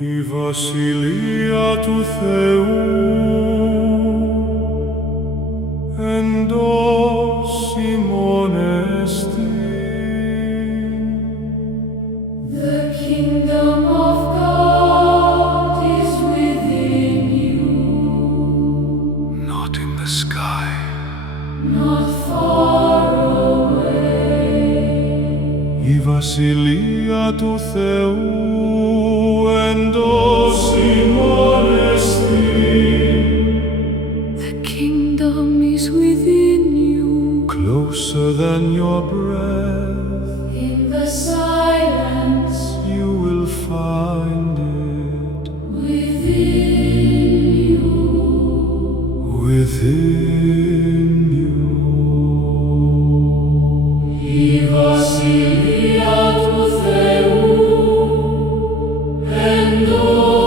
Η Βασιλεία του Θεού εντός ημών εστί. The kingdom of God is within you, Not in the sky. not far away. Η Βασιλεία του Θεού εντός ημών εστί. The kingdom is within you, Closer than your breath, in the silence you will find it within you. within you. Η Βασιλεία του Θεού εντός